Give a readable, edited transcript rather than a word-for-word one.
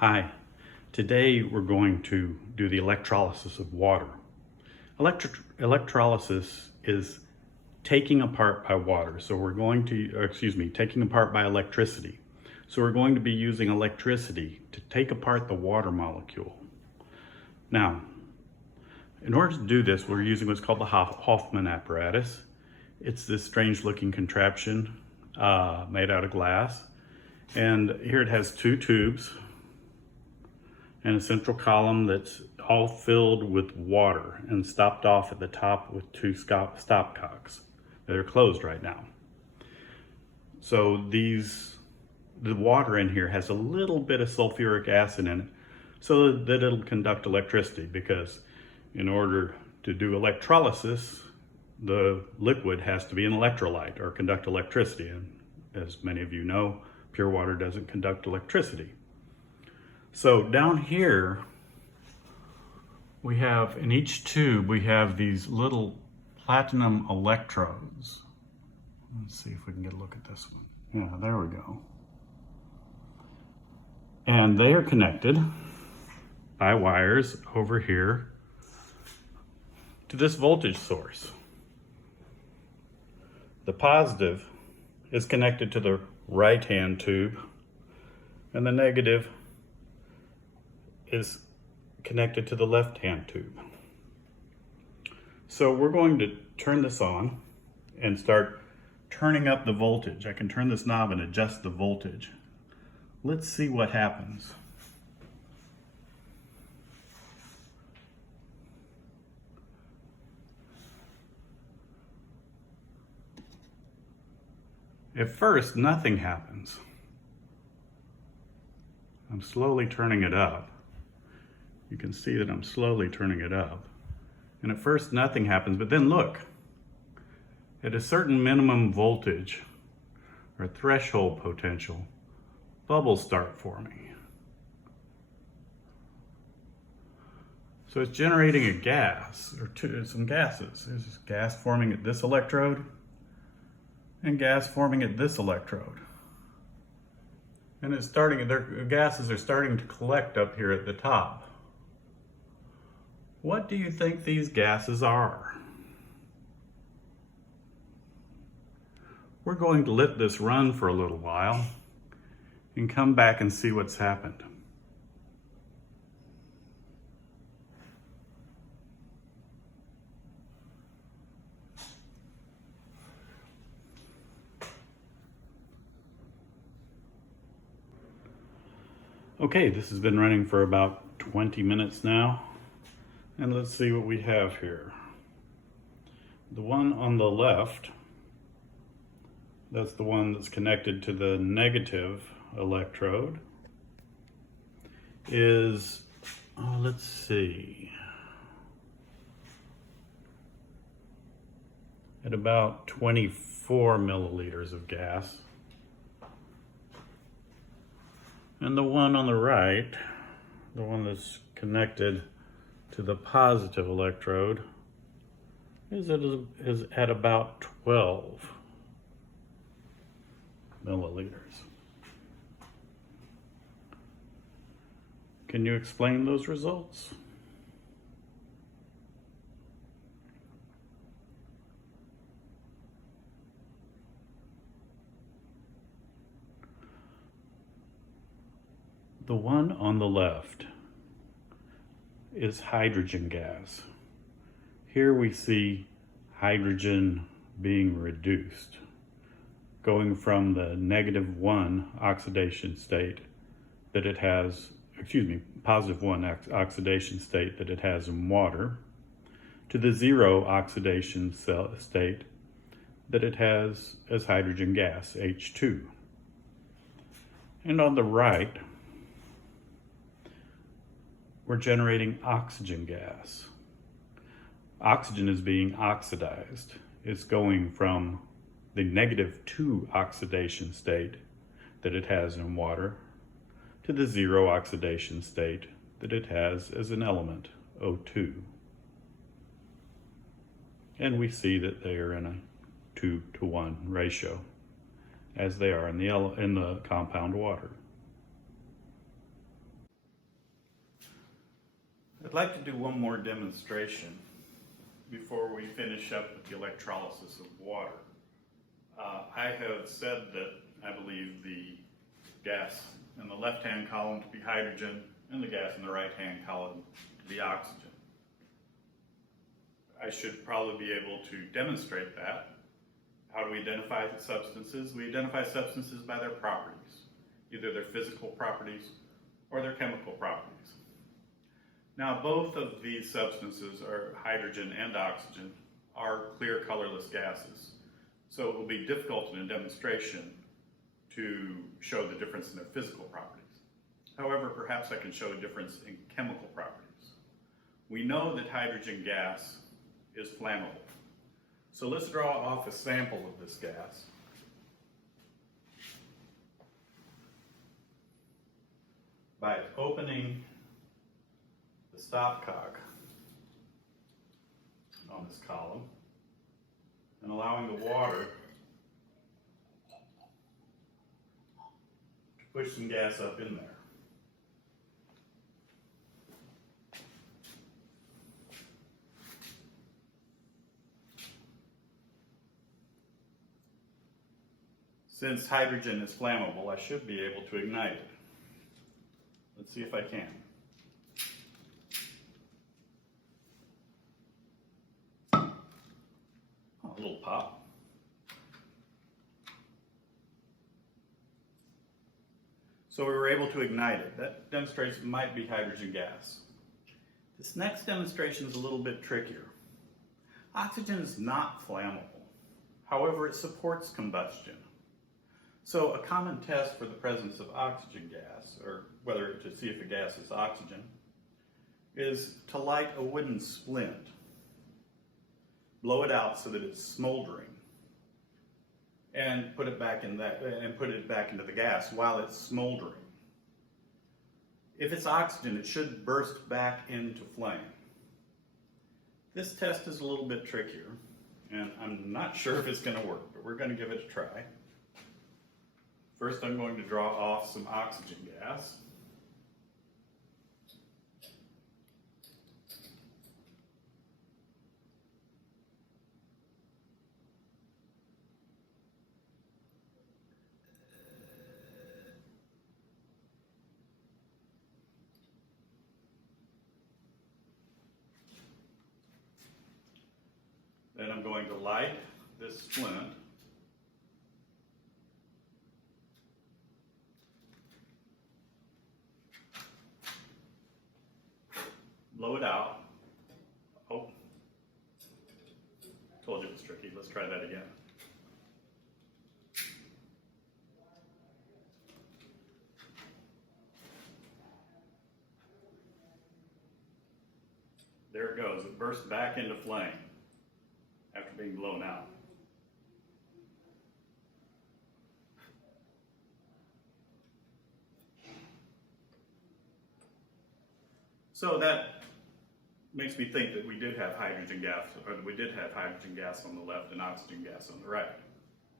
Hi, today we're going to do the electrolysis of water. Electrolysis is taking apart by water. So we're going to, taking apart by electricity. So we're going to be using electricity to take apart the water molecule. Now, in order to do this, we're using what's called the Hoffman apparatus. It's this strange looking contraption made out of glass. And here it has two tubes and a central column that's all filled with water and stopped off at the top with two stopcocks that are closed right now. So the water in here has a little bit of sulfuric acid in it so that it'll conduct electricity, because in order to do electrolysis, the liquid has to be an electrolyte or conduct electricity. And as many of you know, pure water doesn't conduct electricity. So down here, we have, in each tube, we have these little platinum electrodes. Let's see if we can get a look at this one. Yeah, there we go. And they are connected by wires over here to this voltage source. The positive is connected to the right-hand tube, and the negative is connected to the left-hand tube. So we're going to turn this on and start turning up the voltage. I can turn this knob and adjust the voltage. Let's see what happens. At first, nothing happens. I'm slowly turning it up. You can see that I'm slowly turning it up. And at first nothing happens, but then look. At a certain minimum voltage or threshold potential, bubbles start forming. So it's generating a gas, or some gases. There's gas forming at this electrode and gas forming at this electrode. And it's starting, their gases are starting to collect up here at the top. What do you think these gases are? We're going to let this run for a little while and come back and see what's happened. Okay, this has been running for about 20 minutes now. And let's see what we have here. The one on the left, that's the one that's connected to the negative electrode, is, let's see, at about 24 milliliters of gas. And the one on the right, the one that's connected to the positive electrode, is at about 12 milliliters. Can you explain those results? The one on the left is hydrogen gas. Here we see hydrogen being reduced, going from the -1 oxidation state that it has, +1 oxidation state that it has in water, to the 0 oxidation state that it has as hydrogen gas, H2. And on the right, we're generating oxygen gas. Oxygen is being oxidized. It's going from the -2 oxidation state that it has in water to the 0 oxidation state that it has as an element, O2. And we see that they are in a 2-to-1 ratio, as they are in the compound water. I'd like to do one more demonstration before we finish up with the electrolysis of water. I have said that I believe the gas in the left-hand column to be hydrogen and the gas in the right-hand column to be oxygen. I should probably be able to demonstrate that. How do we identify the substances? We identify substances by their properties, either their physical properties or their chemical properties. Now, both of these substances, are hydrogen and oxygen, are clear colorless gases. So it will be difficult in a demonstration to show the difference in their physical properties. However, perhaps I can show a difference in chemical properties. We know that hydrogen gas is flammable. So let's draw off a sample of this gas. By opening the stopcock on this column and allowing the water to push some gas up in there. Since hydrogen is flammable, I should be able to ignite it. Let's see if I can. Oh, a little pop. So we were able to ignite it. That demonstrates it might be hydrogen gas. This next demonstration is a little bit trickier. Oxygen is not flammable. However, it supports combustion. So a common test for the presence of oxygen gas, or whether to see if a gas is oxygen, is to light a wooden splint, blow it out so that it's smoldering, and put it back into the gas while it's smoldering. If it's oxygen, it should burst back into flame. This test is a little bit trickier, and I'm not sure if it's going to work, but we're going to give it a try. First, I'm going to draw off some oxygen gas. Then I'm going to light this splint. Blow it out. Oh, told you it was tricky. Let's try that again. There it goes. It burst back into flame after being blown out. So that makes me think that we did have hydrogen gas, or we did have hydrogen gas on the left and oxygen gas on the right.